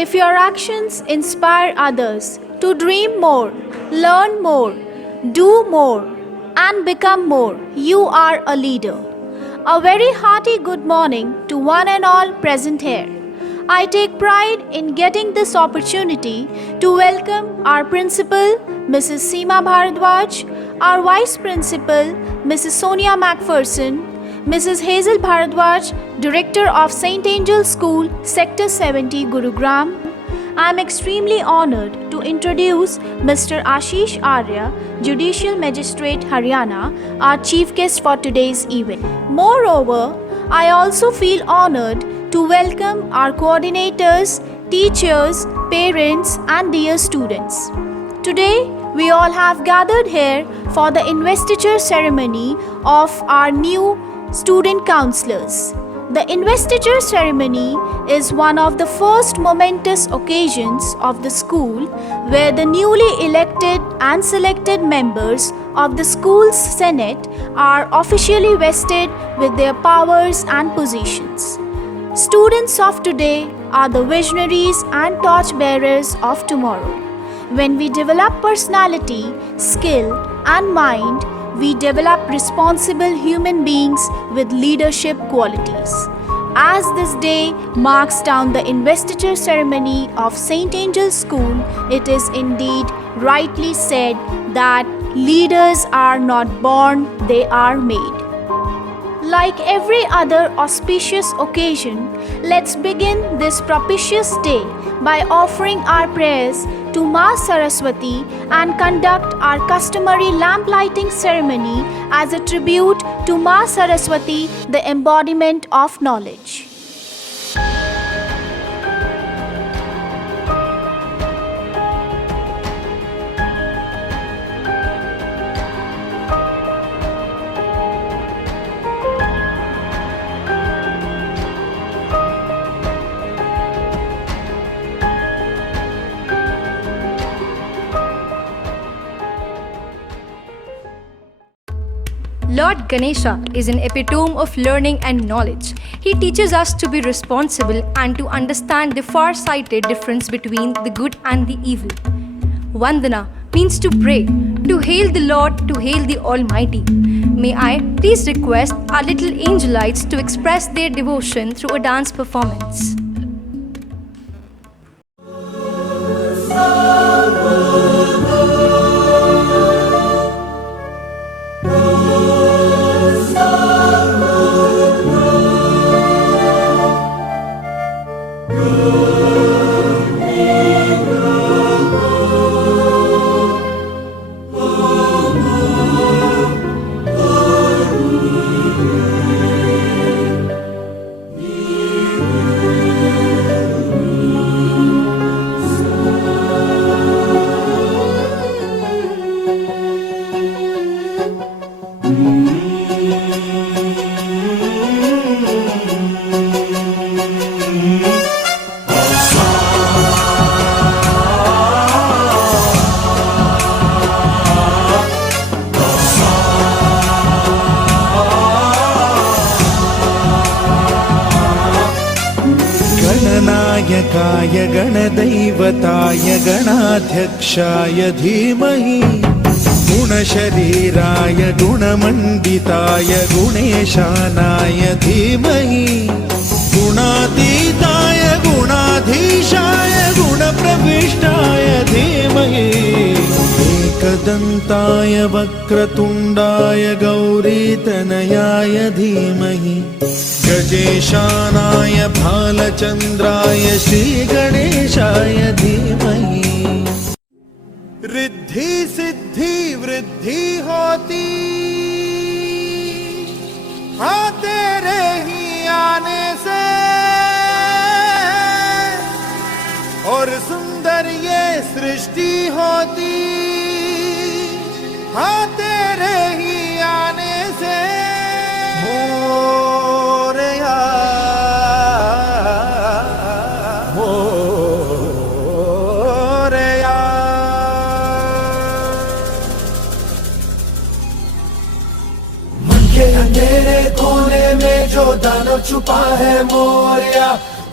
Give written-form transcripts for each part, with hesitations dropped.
If your actions inspire others to dream more, learn more, do more, and become more, you are a leader. A very hearty good morning to one and all present here. I take pride in getting this opportunity to welcome our principal, Mrs. Seema Bharadwaj, our vice principal, Mrs. Sonia MacPherson, Mrs. Hazel Bharadwaj, Director of St. Angel School, Sector 70, Gurugram. I am extremely honored to introduce Mr. Ashish Arya, Judicial Magistrate, Haryana, our chief guest for today's event. Moreover, I also feel honored to welcome our coordinators, teachers, parents, and dear students. Today, we all have gathered here for the investiture ceremony of our new student councillors. The investiture ceremony is one of the first momentous occasions of the school where the newly elected and selected members of the school's senate are officially vested with their powers and positions. Students of today are the visionaries and torchbearers of tomorrow. When we develop personality, skill, and mind, we develop responsible human beings with leadership qualities. As this day marks down the investiture ceremony of St. Angel's School, it is indeed rightly said that leaders are not born, they are made. Like every other auspicious occasion, let's begin this propitious day by offering our prayers to Ma Saraswati and conduct our customary lamp lighting ceremony as a tribute to Ma Saraswati, the embodiment of knowledge. Lord Ganesha is an epitome of learning and knowledge. He teaches us to be responsible and to understand the far-sighted difference between the good and the evil. Vandana means to pray, to hail the Lord, to hail the Almighty. May I please request our little angelites to express their devotion through a dance performance. गणनायकाय गणदैवताय गणाध्यक्षाय धीमहि गुणशरीराय गुणमण्डिताय गुणेशानाय धीमहि गुणातीताय गुणाधीशाय गुणप्रविष्टाय धीमहि एकदन्ताय वक्रतुण्डाय गौरीतनयाय धीमहि गजेशानाय भालचन्द्राय श्रीगणेशाय धीमहि रिद्धि सिद्धि वृद्धि होती हाँ तेरे ही आने से और सुंदर ये सृष्टि होती हाँ तेरे ही आने से मोरया अंधेरे कोने में जो दानव छुपा है मोरिया,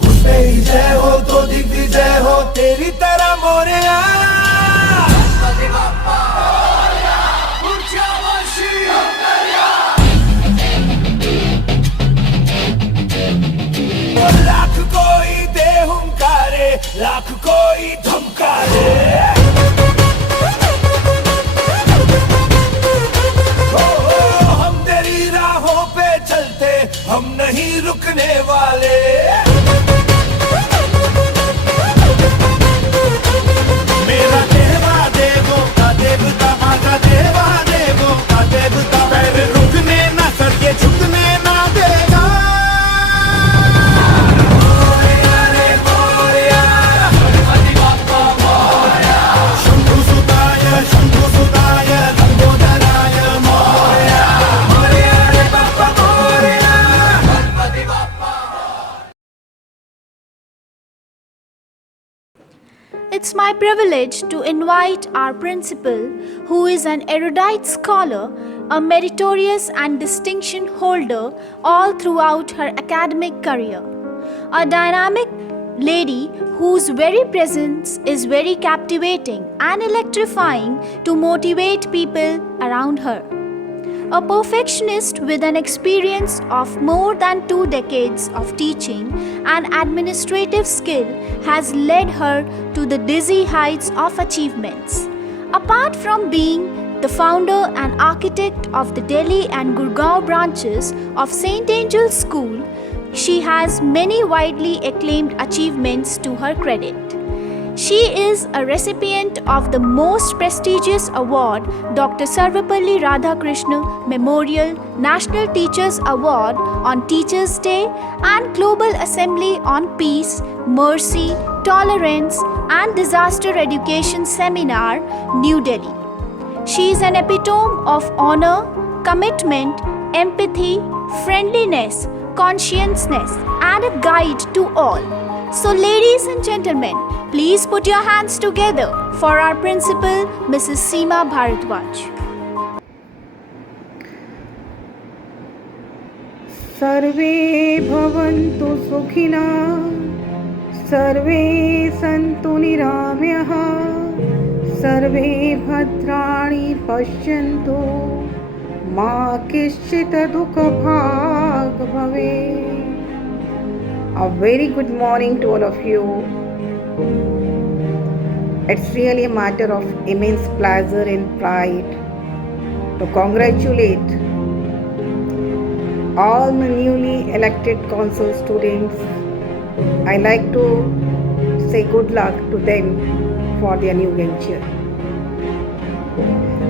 उस पे ही जय हो तो दिग्विजय जय हो तेरी तरह मोरया। लाख कोई दे हुंकारे, लाख कोई धमकारे, हम तेरी राहों पे चलते, हम नहीं रुकने वाले। मेरा देवा देवों का देवता, आका देवा देवों का देवता, पैर रुकने ना सके, झुकने ना देगा। शंभु सुताय लंबोदराय मोरया, मोरया रे Bappa Morya. It's my privilege to invite our principal, who is an erudite scholar, a meritorious and distinction holder all throughout her academic career, a dynamic lady whose very presence is very captivating and electrifying to motivate people around her. A perfectionist with an experience of more than 2 decades of teaching and administrative skill has led her to the dizzy heights of achievements. Apart from being the founder and architect of the Delhi and Gurgaon branches of St. Angel's School, she has many widely acclaimed achievements to her credit. She is a recipient of the most prestigious award, Dr. Sarvepalli Radhakrishna Memorial National Teachers Award on Teachers' Day and Global Assembly on Peace, Mercy, Tolerance and Disaster Education Seminar, New Delhi. She is an epitome of honor, commitment, empathy, friendliness, conscientiousness and a guide to all. So ladies and gentlemen, please put your hands together for our principal, Mrs. Seema Bharadwaj. सर्वे भवन्तु सुखिनः, सर्वे सन्तु निरामयाः, सर्वे भद्राणि पश्यन्तु, मा कश्चित् दुःखभाग् भवेत्। A very good morning to all of you. It's really a matter of immense pleasure and pride to congratulate all the newly elected council students. I like to say good luck to them for their new venture.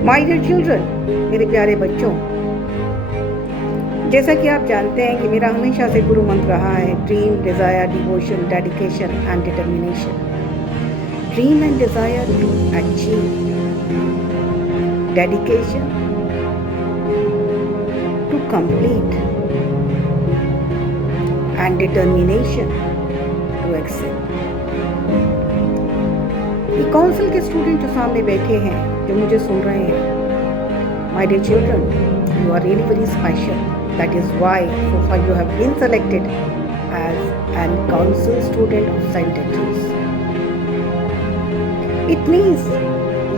My dear children, मेरे प्यारे बच्चों, जैसा कि आप जानते हैं कि मेरा हमेशा से गुरु मंत्र रहा है dream, desire, devotion, dedication and determination. Dream and desire to achieve, dedication to complete and determination to excel. ये काउंसिल के स्टूडेंट जो सामने बैठे हैं, जो मुझे सुन रहे हैं, my dear children, you are really very special. That is why so far you have been selected as an council student of St. Andrews. It means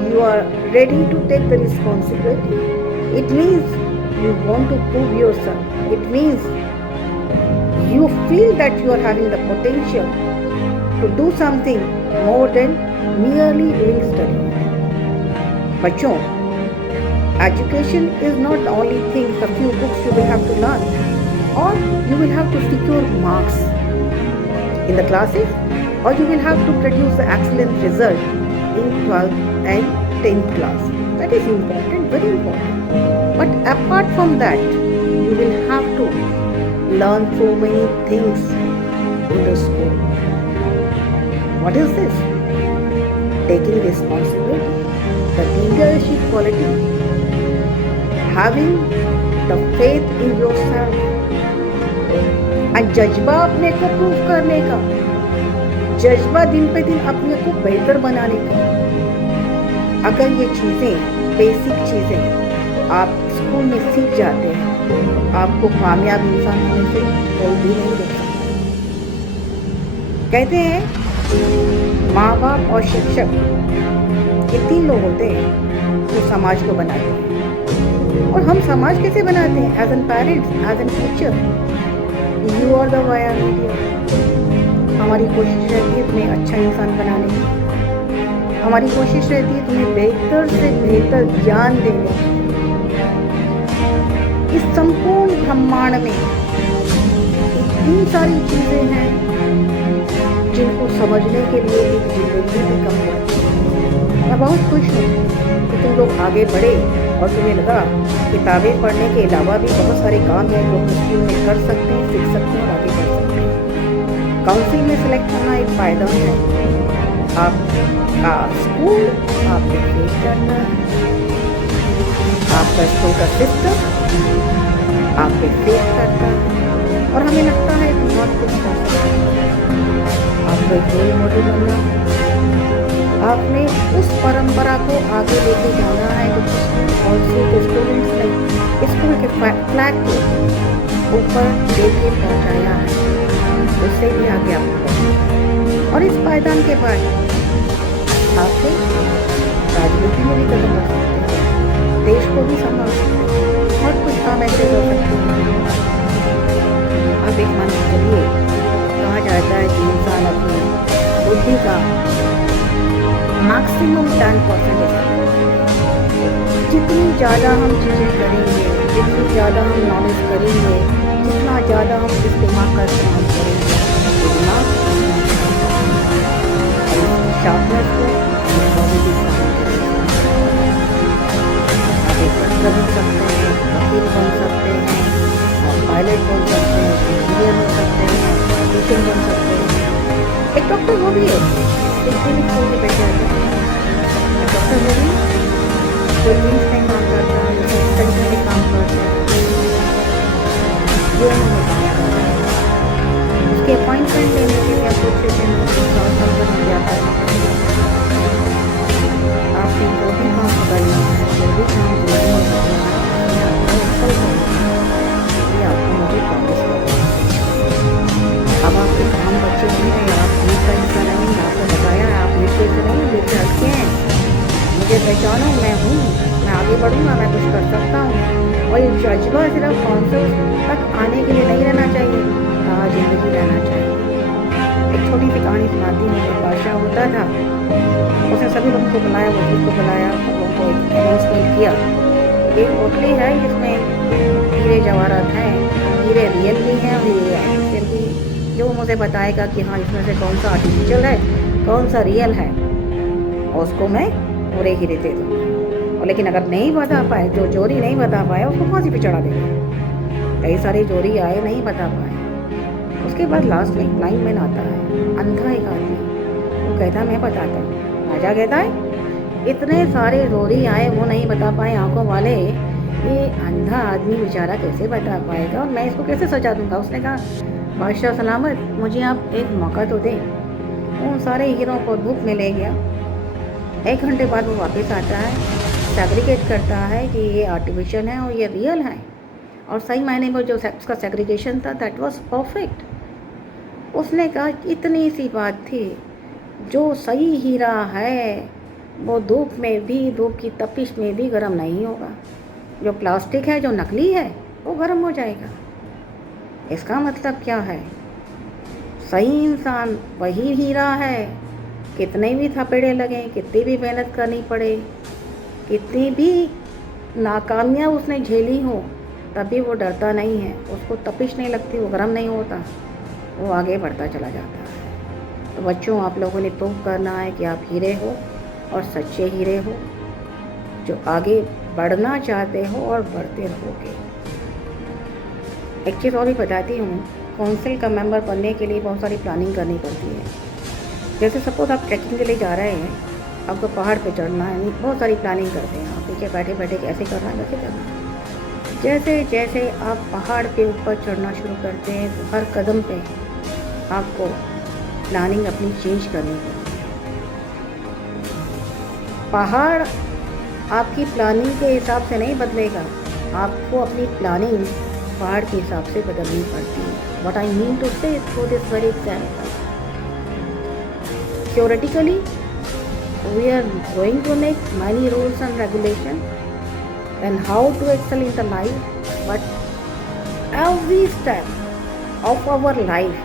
you are ready to take the responsibility. It means you want to prove yourself. It means you feel that you are having the potential to do something more than merely doing study. बच्चों, education is not the only thing, the few books you will have to learn, or you will have to secure marks in the classes, or you will have to produce the excellent result in 12th and 10th class. That is important, very important. But apart from that, you will have to learn so many things in the school. What is this? Taking responsibility, the leadership quality, having the faith in yourself, and जज्बा अपने को prove करने का, जज्बा दिन पे दिन अपने को बेहतर बनाने का। अगर ये चीज़ें, बेसिक चीज़ें आप स्कूल में सीख जाते हैं, तो आपको कामयाब इंसान होने से कोई भी नहीं रोक सकता। कहते हैं माँ बाप और शिक्षक, ये 3 लोग होते हैं जो समाज को बनाते हैं। और हम समाज कैसे बनाते हैं? As an parents, as an teacher, you are the via media. हमारी कोशिश रहती है तुम्हें अच्छा इंसान बनाने की, हमारी कोशिश रहती है तुम्हें बेहतर से बेहतर ज्ञान देने की। इस संपूर्ण ब्रह्मांड में इतनी सारी चीजें हैं जिनको समझने के लिए एक जिंदगी भी कम है। मैं बहुत खुश हूँ कि तुम लोग आगे बढ़े और तुम्हें लगा किताबें पढ़ने के अलावा भी बहुत सारे काम हैं जो स्कूल में कर सकते हैं, सीख सकते हैं और आगे बढ़ सकते हैं। काउंसिल में सेलेक्ट होना एक फायदा है। आपका स्कूल आप पे फेस करना है, आपका स्कूल का सिस्टम आप पे फेस करता है और हमें लगता है कि बहुत कुछ कर सकते हैं। आपको एक रोल मॉडल बनना है, आपने उस परंपरा को आगे लेके जाना है जो काउंसिल के स्टूडेंट्स ने स्कूल के फ्लैग को ऊपर लेके पहुंचाया है, उससे भी आगे आपको बढ़ना है। और इस पायदान के बाद आपको राजनीति में भी कदम रख सकते हैं, देश को भी संभाल सकते हैं, बहुत कुछ काम ऐसे कर सकते हैं। अब एक मान के चलिए, कहा जाता है कि इंसान अपनी बुद्धि का मैक्सिमम 10% जितनी ज़्यादा हम चीज़ें करेंगे, जितनी ज़्यादा हम नॉलेज करेंगे, जितना ज़्यादा हम इस दिमाग का इस्तेमाल करेंगे, तो दिमाग शार्पनेस को पॉजिटिव बन सकते हैं, वकील बन सकते हैं, पायलट बन सकते हैं, इंजीनियर बन सकते हैं, टीचर बन सकते हैं। एक डॉक्टर वो भी है, एक क्लिनिक खोल के बैठे रहता है। एक डॉक्टर वो भी जो लीव्स में काम करता है, जो सेंटर में काम करता है, वो हमें काम करता है। उसके अपॉइंटमेंट लेने के लिए आपको 6 दिन जाता है। आपने जो भी काम करना है, जो भी काम करना है, ये आपको मुझे प्रॉमिस करना है। अब आपके काम बच्चे हैं, आप ग्रुप का हिस्सा नहीं, आपको बताया है, आप नीचे से नहीं, नीचे हटके हैं, मुझे पहचानो, मैं हूँ, मैं आगे बढ़ूँगा, मैं कुछ कर सकता हूँ। और ये जज्बा सिर्फ काउंसिल तक आने के लिए नहीं रहना चाहिए, ज़िंदगी रहना चाहिए। एक छोटी सी कहानी सुनाती हूँ। एक बादशाह होता था, उसने सभी लोगों को बुलाया, वकील को बुलाया, सब लोगों को एक अनाउंसमेंट किया। एक होटली है जिसमें हीरे जवाहरात हैं, हीरे रियल भी हैं और हीरे आर्टिफिशियल भी। जो मुझे बताएगा कि हाँ इसमें से कौन सा आर्टिफिशियल है, कौन सा रियल है, और उसको मैं पूरे हीरे दे दूँगा। और लेकिन अगर नहीं बता पाए, जो चोरी नहीं बता पाया, उसको फांसी पे चढ़ा देगा। कई सारे चोरी आए, नहीं बता पाए। उसके बाद लास्ट में एक लाइन मैन आता है, अंधा एक आदमी, वो कहता है मैं बताता हूँ। राजा कहता है इतने सारे चोरी आए, वो नहीं बता पाए आंखों वाले, ये अंधा आदमी बेचारा कैसे बता पाएगा और मैं इसको कैसे सजा दूंगा। उसने कहा बादशाह सलामत, मुझे आप एक मौका तो दें। उन सारे हीरों को धूप में ले गया। 1 घंटे बाद वो वापस आता है, सेग्रीगेट करता है कि ये आर्टिफिशियल है और ये रियल है। और सही मायने में जो उसका सेग्रीगेशन था, दैट वाज परफेक्ट। उसने कहा इतनी सी बात थी, जो सही हीरा है वो धूप में भी, धूप की तपिश में भी गर्म नहीं होगा। जो प्लास्टिक है, जो नकली है, वो गर्म हो जाएगा। इसका मतलब क्या है? सही इंसान वही हीरा है, कितने भी थपेड़े लगें, कितनी भी मेहनत करनी पड़े, कितनी भी नाकामियाँ उसने झेली हो, तभी वो डरता नहीं है, उसको तपिश नहीं लगती, वो गर्म नहीं होता, वो आगे बढ़ता चला जाता है। तो बच्चों, आप लोगों ने प्रूव करना है कि आप हीरे हो और सच्चे हीरे हो, जो आगे बढ़ना चाहते हो और बढ़ते रहोगे। एक चीज़ और भी बताती हूँ, काउंसिल का मेंबर बनने के लिए बहुत सारी प्लानिंग करनी पड़ती है। जैसे सपोज आप ट्रैकिंग के लिए जा रहे हैं, आपको पहाड़ पे चढ़ना है, बहुत सारी प्लानिंग करते हैं। आप पीछे बैठे बैठे कैसे करना है, वैसे करना है। जैसे जैसे आप पहाड़ पे ऊपर चढ़ना शुरू करते हैं, तो हर कदम पे आपको प्लानिंग अपनी चेंज करनी पड़ती है। पहाड़ आपकी प्लानिंग के हिसाब से नहीं बदलेगा, आपको अपनी प्लानिंग पहाड़ के हिसाब से बदलनी पड़ती है। व्हाट आई मीन टू से through this very example, theoretically we are going to make many rules and regulations and how to excel in the life, but every step of our life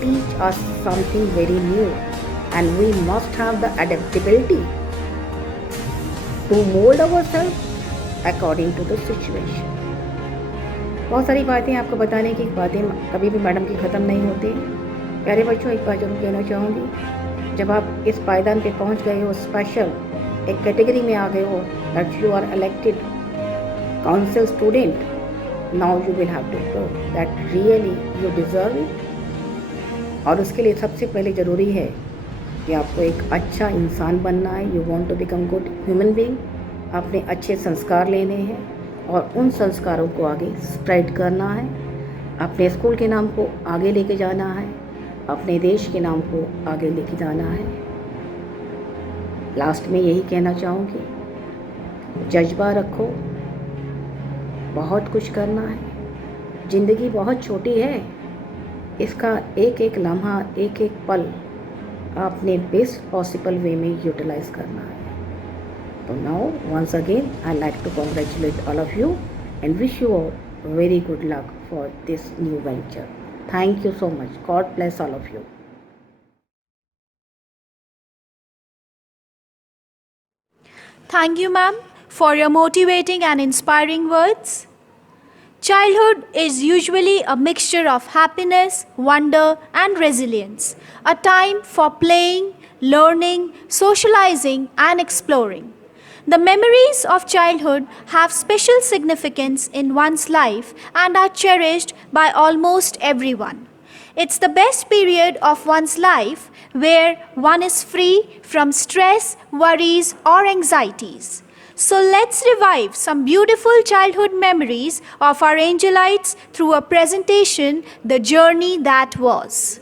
teach us something very new, and we must have the adaptability to mold ourselves according to the situation. बहुत सारी बातें आपको बताने की बातें कभी भी madam की ख़त्म नहीं होती। प्यारे बच्चों, एक बात जरूर कहना चाहूँगी, जब आप इस पायदान पे पहुँच गए हो, स्पेशल एक कैटेगरी में आ गए हो, that you are elected council student, now you will have to prove that really you deserve it. और उसके लिए सबसे पहले ज़रूरी है कि आपको एक अच्छा इंसान बनना है। You want to become good human being. आपने अच्छे संस्कार लेने हैं और उन संस्कारों को आगे स्प्रेड करना है। अपने स्कूल के नाम को आगे लेके जाना है, अपने देश के नाम को आगे लेके जाना है। लास्ट में यही कहना चाहूँगी, जज्बा रखो, बहुत कुछ करना है। ज़िंदगी बहुत छोटी है, इसका एक एक लम्हा, एक एक पल आपने बेस्ट पॉसिबल वे में यूटिलाइज करना है। So now once again I like to congratulate all of you and wish you all very good luck for this new venture. Thank you so much. God bless all of you. Thank you, ma'am, for your motivating and inspiring words. Childhood is usually a mixture of happiness, wonder, and resilience, a time for playing, learning, socializing, and exploring. The memories of childhood have special significance in one's life and are cherished by almost everyone. It's the best period of one's life where one is free from stress, worries, or anxieties. So let's revive some beautiful childhood memories of our angelites through a presentation, The Journey That Was.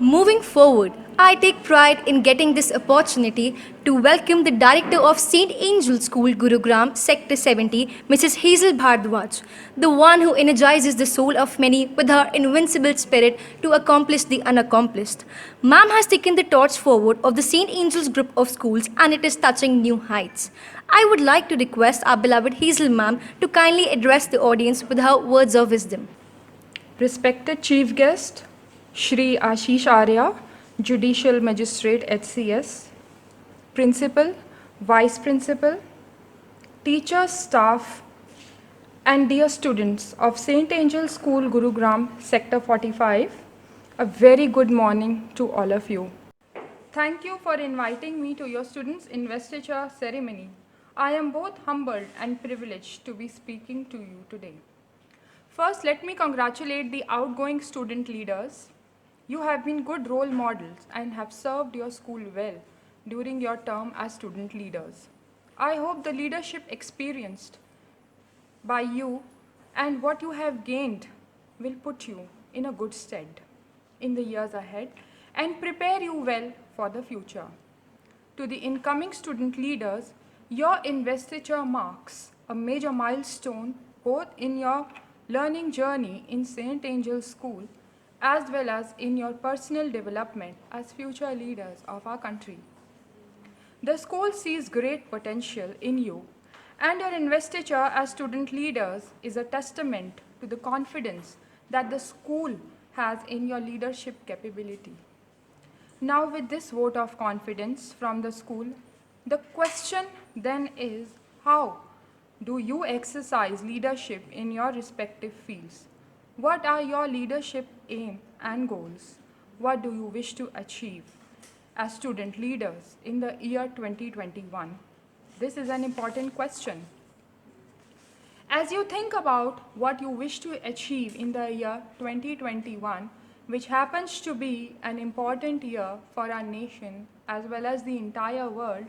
Moving forward, I take pride in getting this opportunity to welcome the director of St. Angel School, Gurugram, Sector 70, Mrs. Hazel Bhardwaj, the one who energizes the soul of many with her invincible spirit to accomplish the unaccomplished. Ma'am has taken the torch forward of the St. Angel's group of schools and it is touching new heights. I would like to request our beloved Hazel Ma'am to kindly address the audience with her words of wisdom. Respected Chief Guest, Shri Ashish Arya, Judicial Magistrate HCS, Principal, Vice Principal, teachers, staff, and dear students of St. Angel School, Gurugram, Sector 45, a very good morning to all of you. Thank you for inviting me to your students' investiture ceremony. I am both humbled and privileged to be speaking to you today. First, let me congratulate the outgoing student leaders. You have been good role models and have served your school well during your term as student leaders. I hope the leadership experienced by you and what you have gained will put you in a good stead in the years ahead and prepare you well for the future. To the incoming student leaders, your investiture marks a major milestone both in your learning journey in St. Angel School as well as in your personal development as future leaders of our country. The school sees great potential in you, and your investiture as student leaders is a testament to the confidence that the school has in your leadership capability. Now, with this vote of confidence from the school, the question then is, how do you exercise leadership in your respective fields? What are your leadership aim and goals? What do you wish to achieve as student leaders in the year 2021? This is an important question. As you think about what you wish to achieve in the year 2021, which happens to be an important year for our nation as well as the entire world,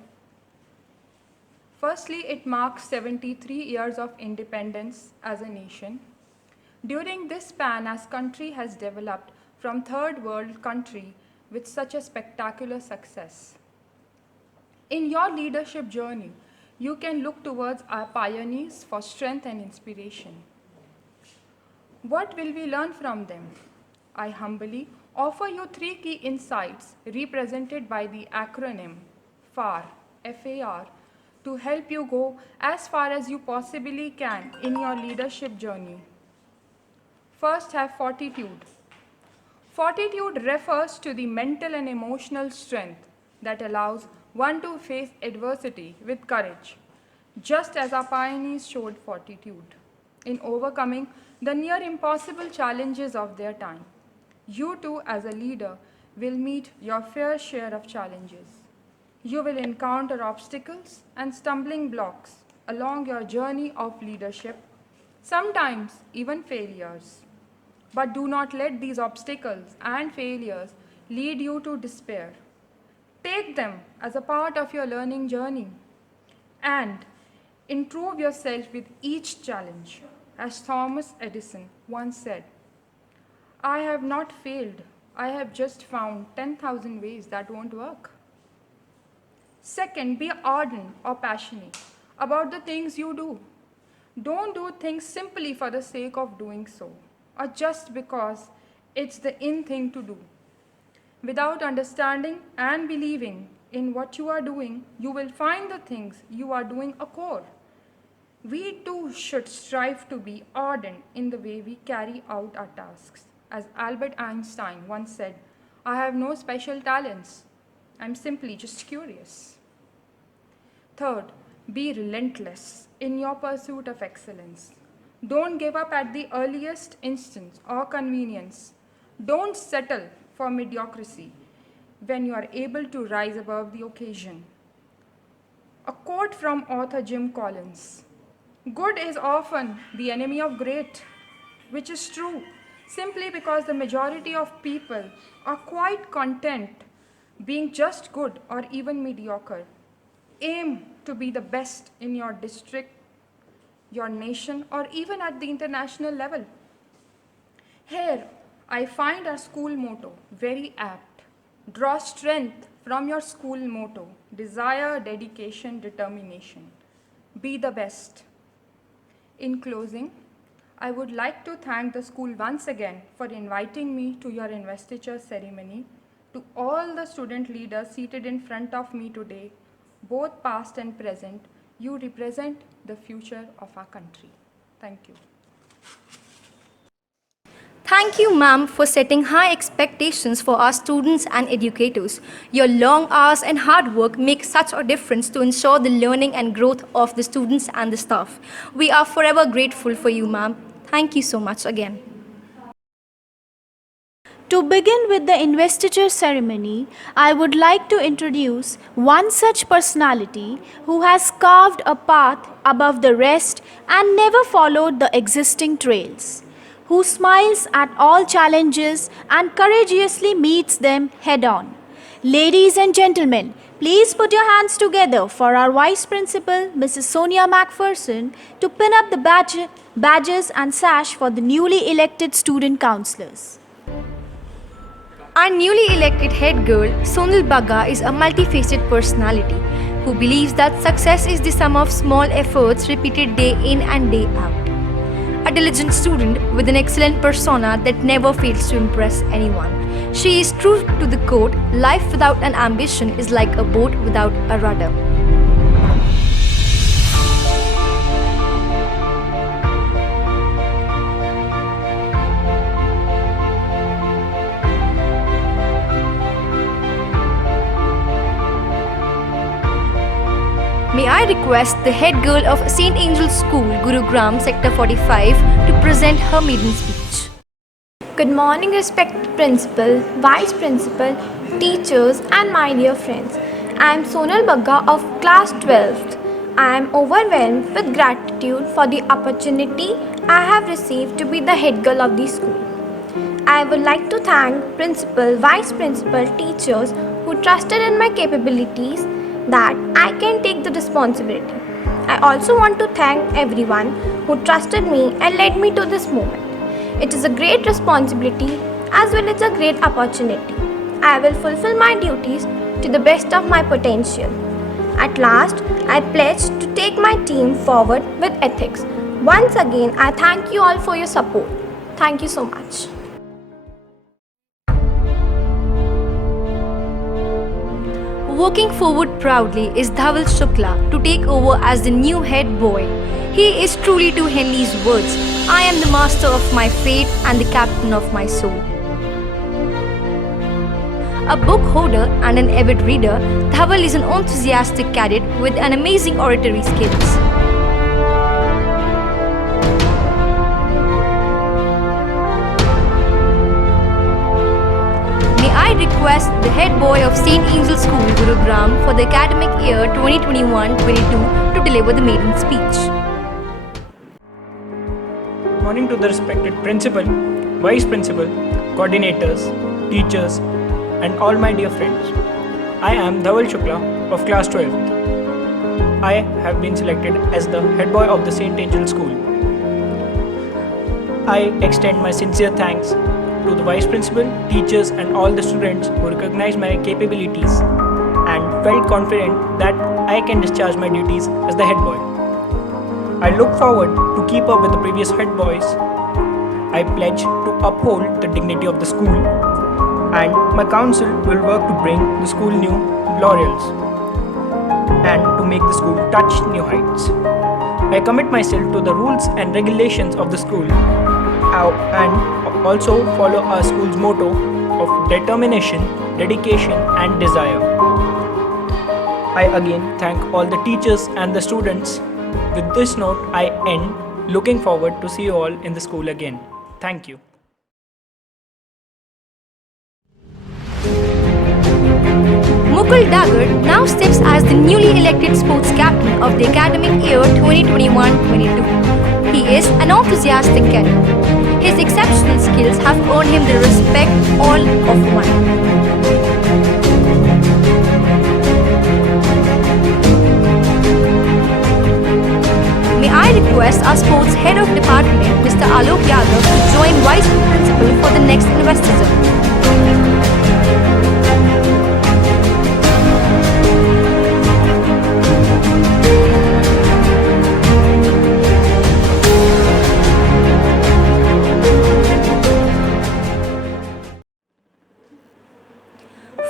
firstly, it marks 73 years of independence as a nation. During this span, as country has developed from third world country with such a spectacular success. In your leadership journey, you can look towards our pioneers for strength and inspiration. What will we learn from them? I humbly offer you 3 key insights represented by the acronym FAR, F-A-R, to help you go as far as you possibly can in your leadership journey. First, have fortitude. Fortitude refers to the mental and emotional strength that allows one to face adversity with courage, just as our pioneers showed fortitude in overcoming the near impossible challenges of their time. You too, as a leader, will meet your fair share of challenges. You will encounter obstacles and stumbling blocks along your journey of leadership, sometimes even failures. But do not let these obstacles and failures lead you to despair. Take them as a part of your learning journey and improve yourself with each challenge. As Thomas Edison once said, I have not failed, I have just found 10,000 ways that won't work. Second, be ardent or passionate about the things you do. Don't do things simply for the sake of doing so, or just because it's the in thing to do. Without understanding and believing in what you are doing, you will find the things you are doing a core. We too should strive to be ardent in the way we carry out our tasks. As Albert Einstein once said, I have no special talents. I'm simply just curious. Third, be relentless in your pursuit of excellence. Don't give up at the earliest instance or convenience. Don't settle for mediocrity when you are able to rise above the occasion. A quote from author Jim Collins: good is often the enemy of great, which is true simply because the majority of people are quite content being just good or even mediocre. Aim to be the best in your district, your nation, or even at the international level. Here, I find our school motto very apt. Draw strength from your school motto. Desire, dedication, determination. Be the best. In closing, I would like to thank the school once again for inviting me to your investiture ceremony. To all the student leaders seated in front of me today, both past and present, you represent the future of our country. Thank you. Thank you, ma'am, for setting high expectations for our students and educators. Your long hours and hard work make such a difference to ensure the learning and growth of the students and the staff. We are forever grateful for you, ma'am. Thank you so much again. To begin with the investiture ceremony, I would like to introduce one such personality who has carved a path above the rest and never followed the existing trails, who smiles at all challenges and courageously meets them head-on. Ladies and gentlemen, please put your hands together for our Vice Principal, Mrs. Sonia MacPherson, to pin up the badges and sash for the newly elected student councillors. Our newly elected head girl, Sonal Bagga, is a multifaceted personality who believes that success is the sum of small efforts repeated day in and day out. A diligent student with an excellent persona that never fails to impress anyone. She is true to the quote, "Life without an ambition is like a boat without a rudder." May I request the head girl of St. Angel's School, Gurugram, Sector 45, to present her maiden speech. Good morning, respected principal, vice principal, teachers, and my dear friends. I am Sonal Bagga of class 12th. I am overwhelmed with gratitude for the opportunity I have received to be the head girl of the school. I would like to thank principal, vice principal, teachers who trusted in my capabilities that I can take the responsibility. I also want to thank everyone who trusted me and led me to this moment. It is a great responsibility as well as a great opportunity. I will fulfill my duties to the best of my potential. At last, I pledge to take my team forward with ethics. Once again, I thank you all for your support. Thank you so much. Walking forward proudly is Dhaval Shukla to take over as the new head boy. He is truly to Henley's words, "I am the master of my fate and the captain of my soul." A book hoarder and an avid reader, Dhaval is an enthusiastic cadet with an amazing oratory skills. I request the head boy of St. Angel's School, Gurugram, for the academic year 2021-22 to deliver the maiden speech. Morning to the respected principal, vice principal, coordinators, teachers, and all my dear friends. I am Dhaval Shukla of class 12th. I have been selected as the head boy of the St. Angel's School. I extend my sincere thanks to the vice principal, teachers, and all the students who recognized my capabilities and felt confident that I can discharge my duties as the head boy. I look forward to keep up with the previous head boys. I pledge to uphold the dignity of the school, and my council will work to bring the school new laurels and to make the school touch new heights. I commit myself to the rules and regulations of the school and also follow our school's motto of determination, dedication, and desire. I again thank all the teachers and the students. With this note, I end, looking forward to see you all in the school again. Thank you. Mukul Dagar now steps as the newly elected sports captain of the academic year 2021-22. He is an enthusiastic cadet. His exceptional skills have earned him the respect all of one. May I request our sports head of department, Mr. Alok Yadav, to join vice principal for the next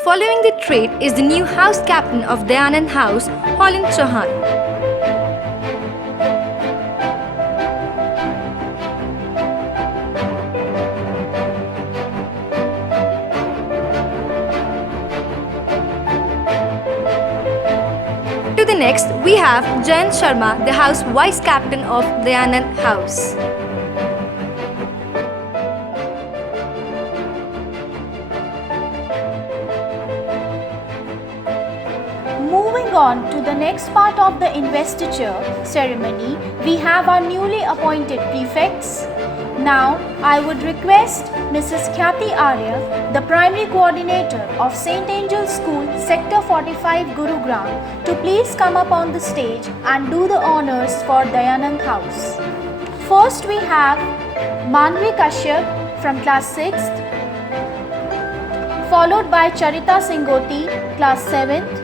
Following the trait is the new house captain of Dayanand House, Holland Chauhan. To the next, we have Jayant Sharma, the house vice captain of Dayanand House. Moving on to the next part of the investiture ceremony, we have our newly appointed prefects. Now, I would request Mrs. Khyati Arya, the primary coordinator of St. Angel's School, Sector 45, Gurugram, to please come up on the stage and do the honors for Dayanand House. First, we have Manvi Kashyap from class 6th, followed by Charita Singoti, class 7th,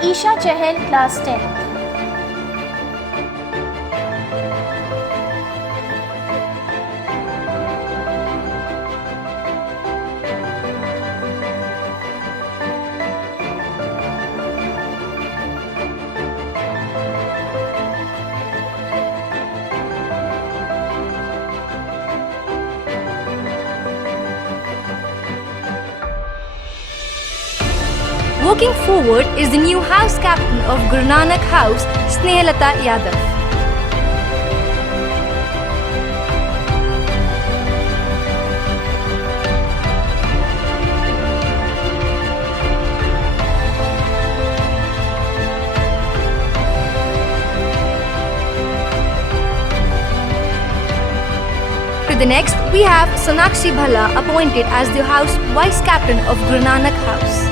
Isha Chahal, class 10th. Walking forward is the new house captain of Guru Nanak House, Snehalata Yadav. To the next, we have Sonakshi Bhala appointed as the house vice captain of Guru Nanak House.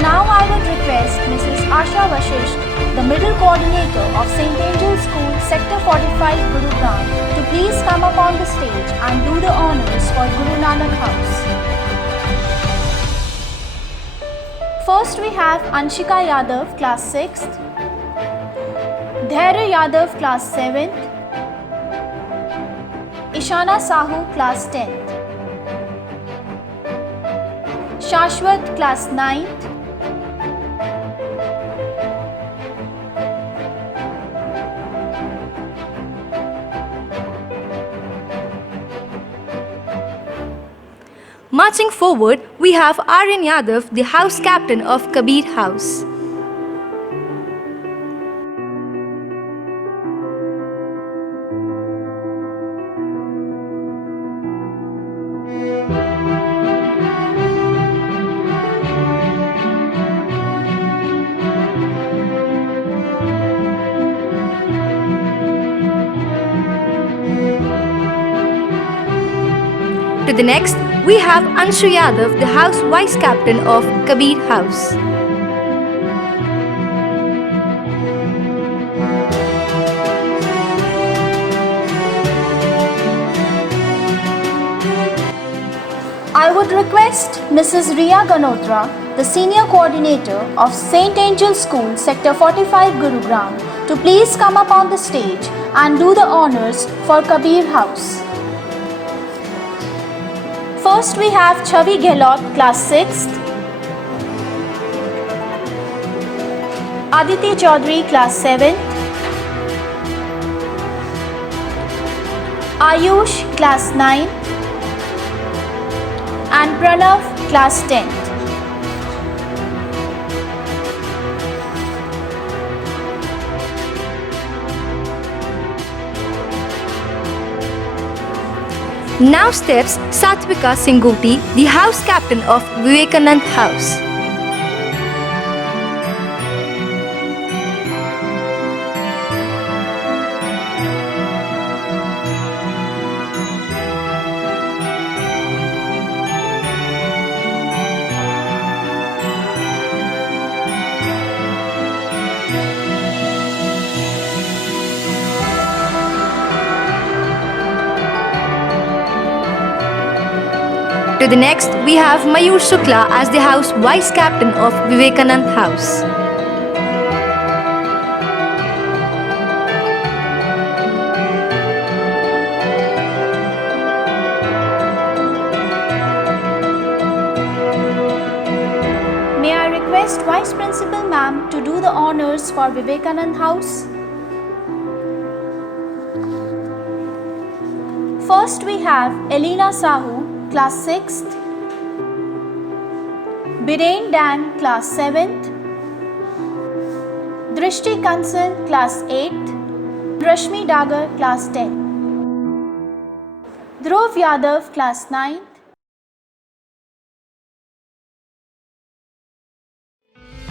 Now I would request Mrs. Asha Vashisht, the middle coordinator of St. Angel's School, Sector 45, Gurugram, to please come up on the stage and do the honors for Guru Nanak House. First we have Anshika Yadav, class 6th, Dhairya Yadav, class 7th, Ishana Sahu, class 10th, Shashwat, class 9th, Marching forward, we have Aryan Yadav, the house captain of Kabir House. To the next, we have Anshu Yadav, the house vice captain of Kabir House. I would request Mrs. Riya Ganotra, the senior coordinator of St. Angel's School, Sector 45, Gurugram, to please come up on the stage and do the honors for Kabir House. First we have Chavi Gehlot, class 6th, Aditi Chaudhary, class 7th, Ayush, class 9th, and Pranav, class 10th. Now steps Satvika Singoti, the house captain of Vivekanand House. To the next, we have Mayur Shukla as the house vice captain of Vivekanand House. request Principal Ma'am to do the honors for Vivekanand House. First we have Elena Sahu, class 6th, Biren Dan, class 7th, Drishti Kansan, class 8th, Rashmi Dagar, class 10th, Dhruv Yadav, class 9th.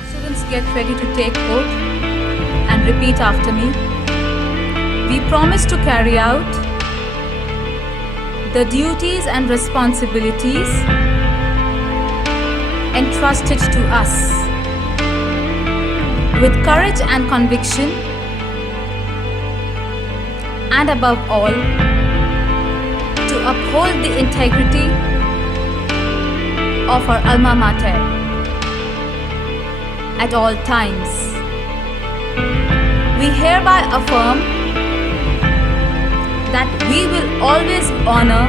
Students, get ready to take oath and repeat after me. We promise to carry out the duties and responsibilities entrusted to us with courage and conviction, and above all, to uphold the integrity of our alma mater at all times. We hereby affirm that we will always honor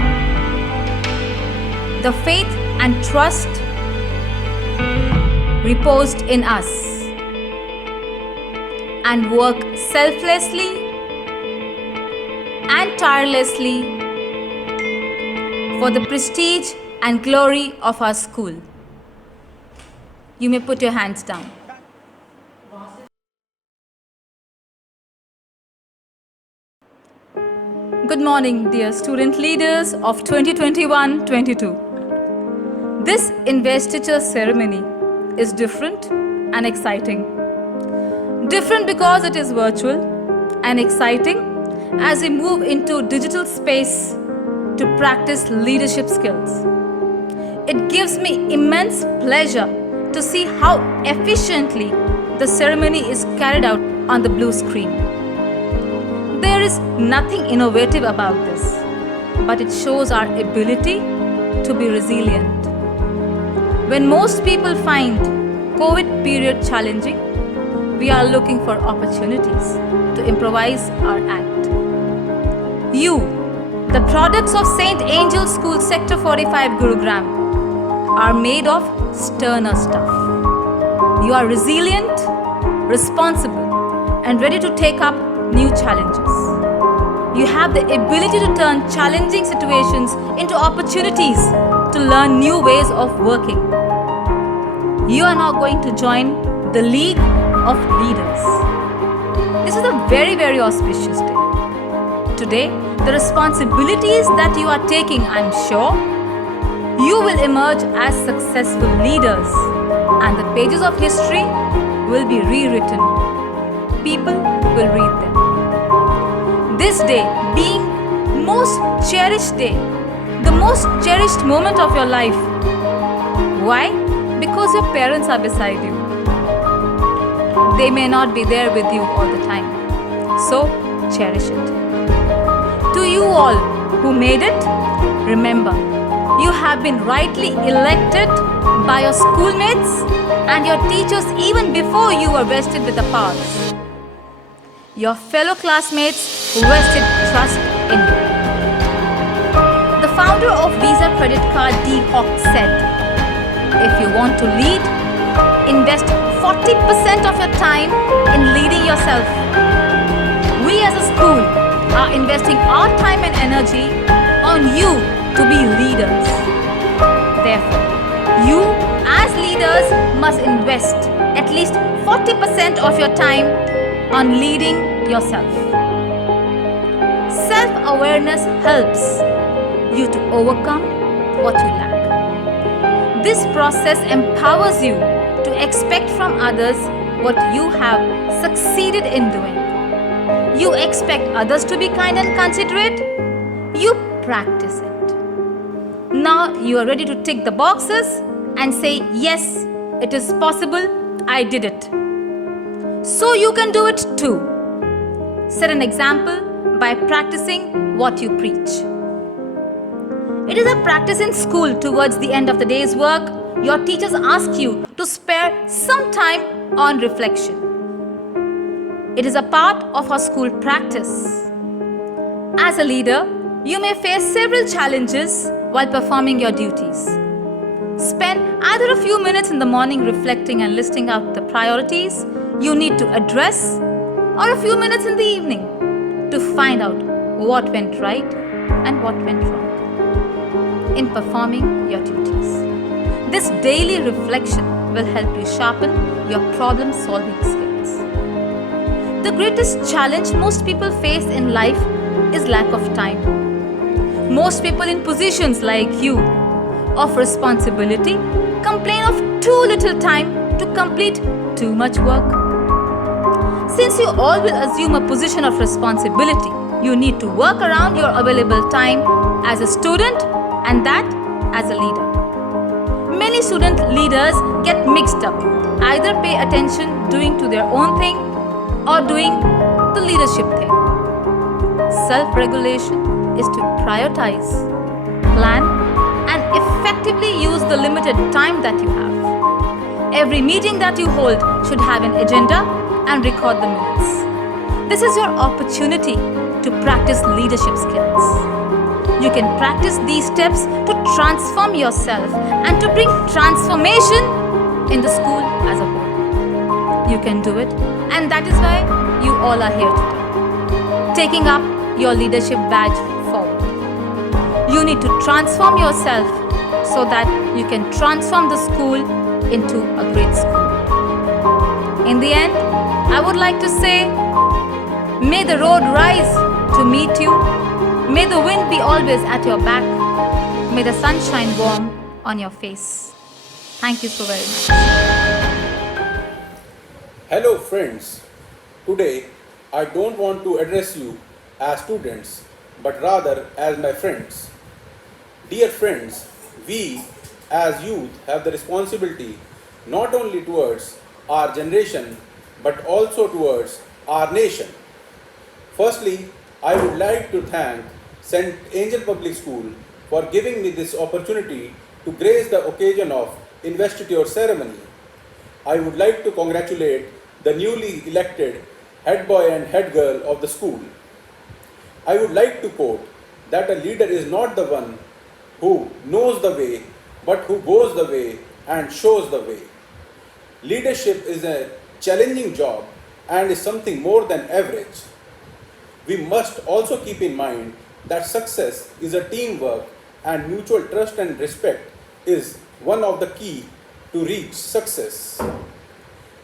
the faith and trust reposed in us and work selflessly and tirelessly for the prestige and glory of our school. You may put your hands down. Good morning, dear student leaders of 2021-22. This investiture ceremony is different and exciting. Different because it is virtual, and exciting as we move into digital space to practice leadership skills. It gives me immense pleasure to see how efficiently the ceremony is carried out on the blue screen. There is nothing innovative about this, but it shows our ability to be resilient. When most people find COVID period challenging, we are looking for opportunities to improvise our act. You, the products of St. Angel School Sector 45 Gurugram, are made of sterner stuff. You are resilient, responsible, and ready to take up new challenges. You have the ability to turn challenging situations into opportunities to learn new ways of working. You are now going to join the League of Leaders. This is a very, very auspicious day. Today, the responsibilities that you are taking, I'm sure, you will emerge as successful leaders, and the pages of history will be rewritten. People will read them. This day being most cherished day, the most cherished moment of your life. Why? Because your parents are beside you. They may not be there with you all the time, so cherish it. To you all who made it, remember, you have been rightly elected by your schoolmates and your teachers even before you were vested with the powers. Your fellow classmates vested trust in you. The founder of Visa Credit Card, D. Hawk, said, if you want to lead, invest 40% of your time in leading yourself. We as a school are investing our time and energy on you to be leaders. Therefore, you as leaders must invest at least 40% of your time on leading yourself. Self-awareness helps you to overcome what you lack. This process empowers you to expect from others what you have succeeded in doing. You expect others to be kind and considerate. You practice it. Now you are ready to tick the boxes and say, yes, it is possible, I did it. So you can do it too. Set an example by practicing what you preach. It is a practice in school towards the end of the day's work. Your teachers ask you to spare some time on reflection. It is a part of our school practice. As a leader, you may face several challenges while performing your duties. Spend either a few minutes in the morning reflecting and listing out the priorities you need to address, or a few minutes in the evening to find out what went right and what went wrong in performing your duties. This daily reflection will help you sharpen your problem-solving skills. The greatest challenge most people face in life is lack of time. Most people in positions like you of responsibility complain of too little time to complete too much work. Since you all will assume a position of responsibility, you need to work around your available time as a student and that as a leader. Many student leaders get mixed up, either pay attention doing to their own thing or doing the leadership thing. Self-regulation is to prioritize, plan, and effectively use the limited time that you have. Every meeting that you hold should have an agenda and record the minutes. This is your opportunity to practice leadership skills. You can practice these steps to transform yourself and to bring transformation in the school as a whole. You can do it, and that is why you all are here today, taking up your leadership badge forward. You need to transform yourself so that you can transform the school into a great school. In the end, I would like to say, may the road rise to meet you. May the wind be always at your back. May the sun shine warm on your face. Thank you so very much. Hello friends. Today I don't want to address you as students, but rather as my friends. Dear friends, we as youth have the responsibility not only towards our generation but also towards our nation. Firstly, I would like to thank St. Angel Public School for giving me this opportunity to grace the occasion of investiture ceremony. I would like to congratulate the newly elected head boy and head girl of the school. I would like to quote that a leader is not the one who knows the way, but who goes the way and shows the way. Leadership is a challenging job and is something more than average. We must also keep in mind that success is a teamwork and mutual trust and respect is one of the key to reach success.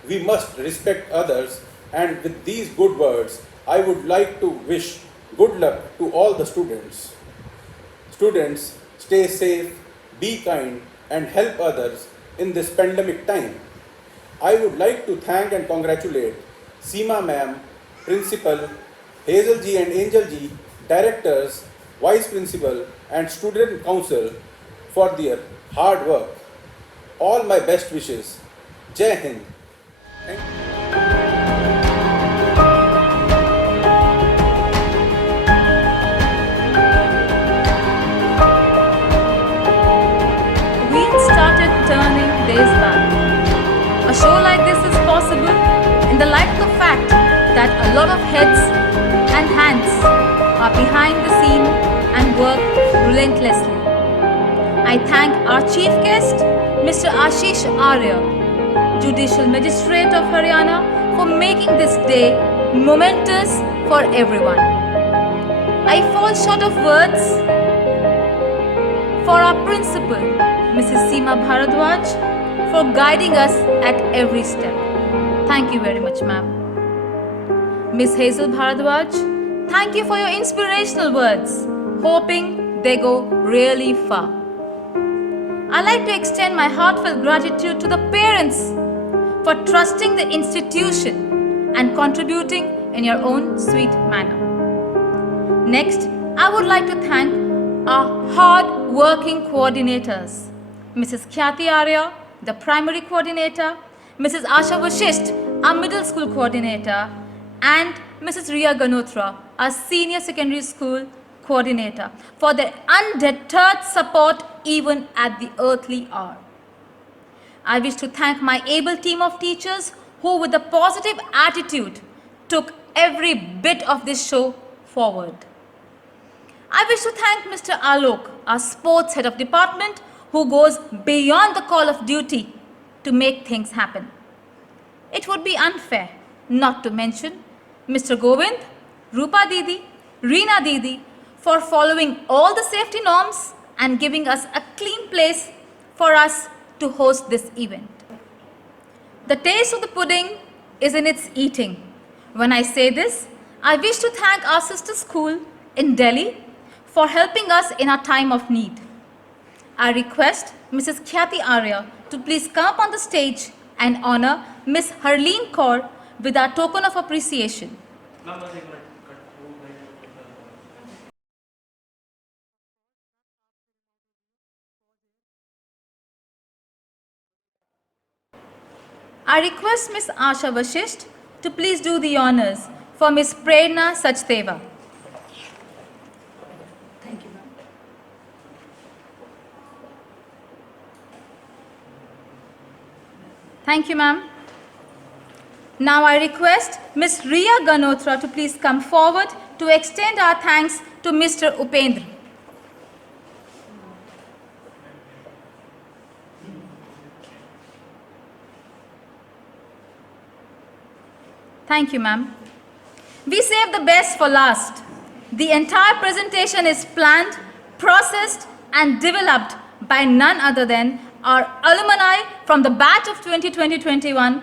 We must respect others, and with these good words, I would like to wish good luck to all the students. Students, stay safe, be kind, and help others in this pandemic time. I would like to thank and congratulate Seema ma'am, Principal, Hazel ji and Angel ji, Directors, Vice Principal, and Student Council for their hard work. All my best wishes. Jai Hind. Thank you. Wheels started turning days back. A show like this is possible in the light of the fact that a lot of heads and hands are behind the scene and work relentlessly. I thank our chief guest, Mr. Ashish Arya, Judicial Magistrate of Haryana, for making this day momentous for everyone. I fall short of words for our principal, Mrs. Seema Bharadwaj, for guiding us at every step. Thank you very much, ma'am. Miss Hazel Bharadwaj, thank you for your inspirational words, hoping they go really far. I'd like to extend my heartfelt gratitude to the parents for trusting the institution and contributing in your own sweet manner. Next, I would like to thank our hard-working coordinators, Mrs. Khyati Arya, the primary coordinator, Mrs. Asha Vashisht, our middle school coordinator, and Mrs. Riya Ganotra, our senior secondary school coordinator, for their undeterred support even at the earthly hour. I wish to thank my able team of teachers who, with a positive attitude, took every bit of this show forward. I wish to thank Mr. Alok, our sports head of department, who goes beyond the call of duty to make things happen. It would be unfair not to mention Mr. Govind, Rupa Didi, Reena Didi for following all the safety norms and giving us a clean place for us to host this event. The taste of the pudding is in its eating. When I say this, I wish to thank our sister school in Delhi for helping us in our time of need. I request Mrs. Khyati Arya to please come up on the stage and honor Miss Harleen Kaur with our token of appreciation. I request Miss Asha Vashisht to please do the honors for Miss Prerna Sachdeva. Thank you, ma'am. Thank you, ma'am. Now I request Miss Riya Ganotra to please come forward to extend our thanks to Mr. Upendra. Thank you, ma'am. We save the best for last. The entire presentation is planned, processed, and developed by none other than our alumni from the batch of 2020-21.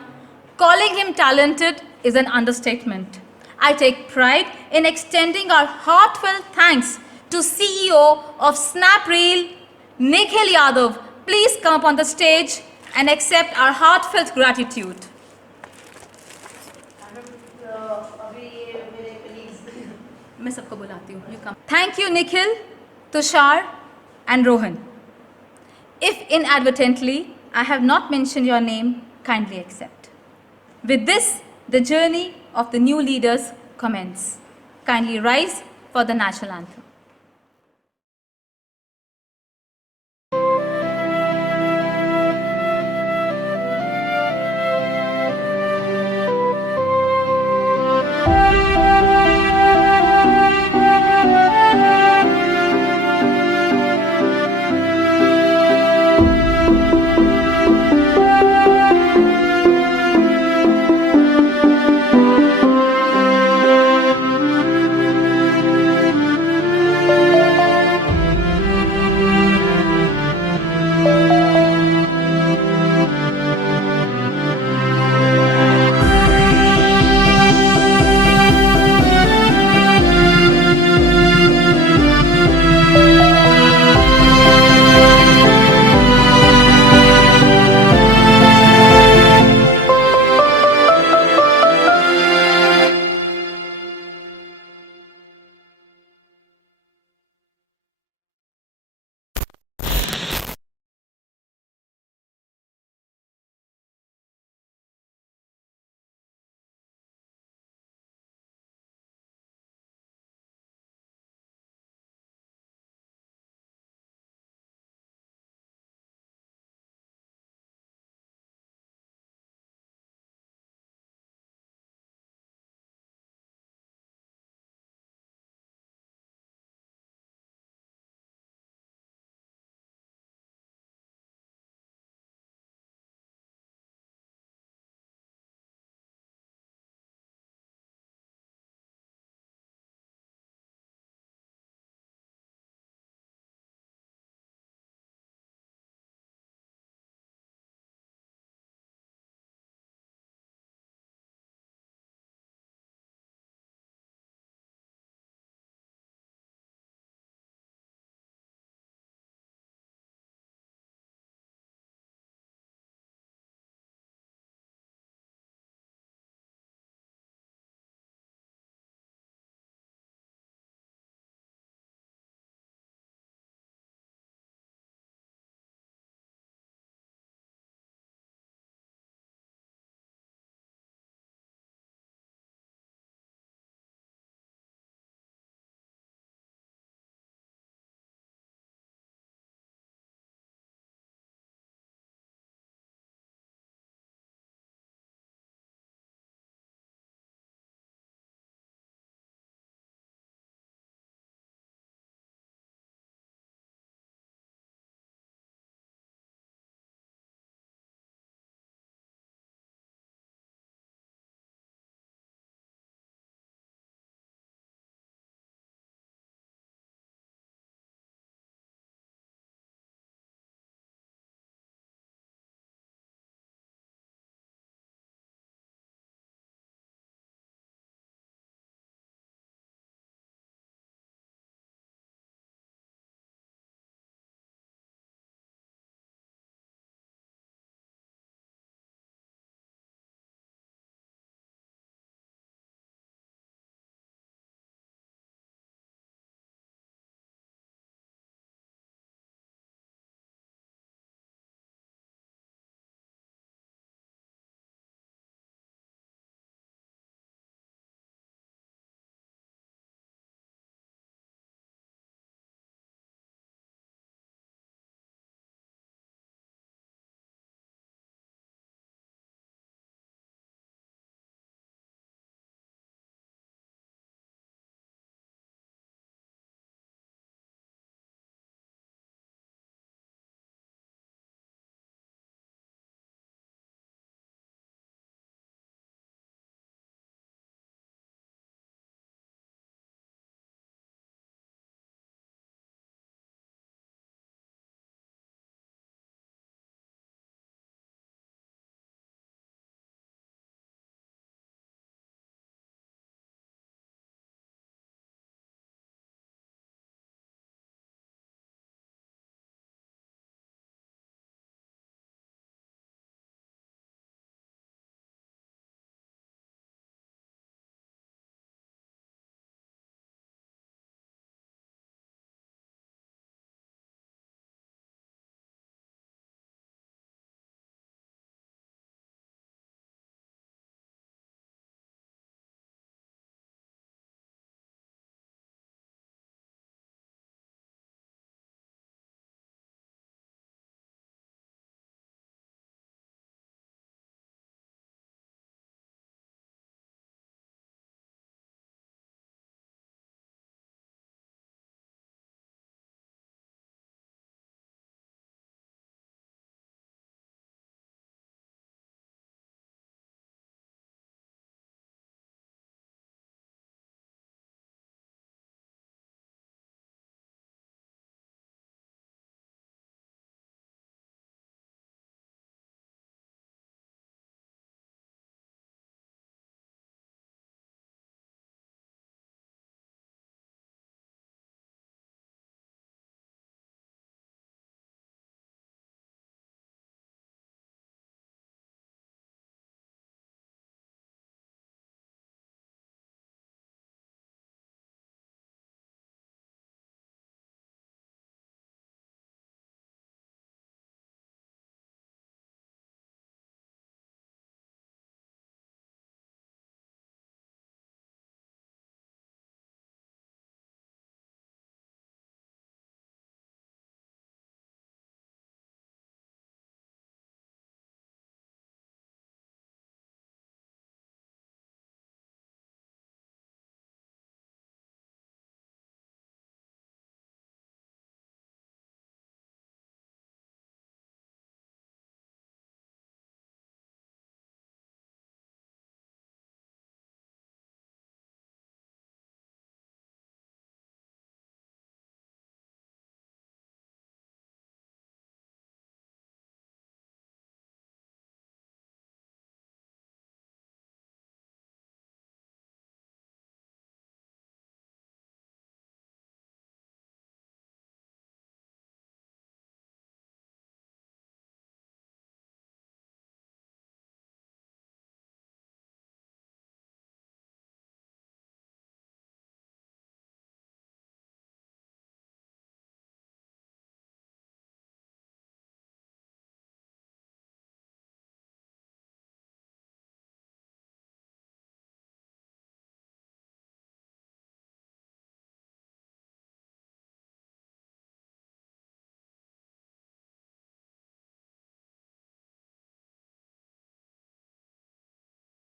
Calling him talented is an understatement. I take pride in extending our heartfelt thanks to CEO of Snapreel, Nikhil Yadav. Please come up on the stage and accept our heartfelt gratitude. मैं सबको बुलाती हूँ. You come. Thank you, Nikhil, Tushar, and Rohan. If inadvertently I have not mentioned your name, kindly accept. With this, the journey of the new leaders commence. Kindly rise for the national anthem.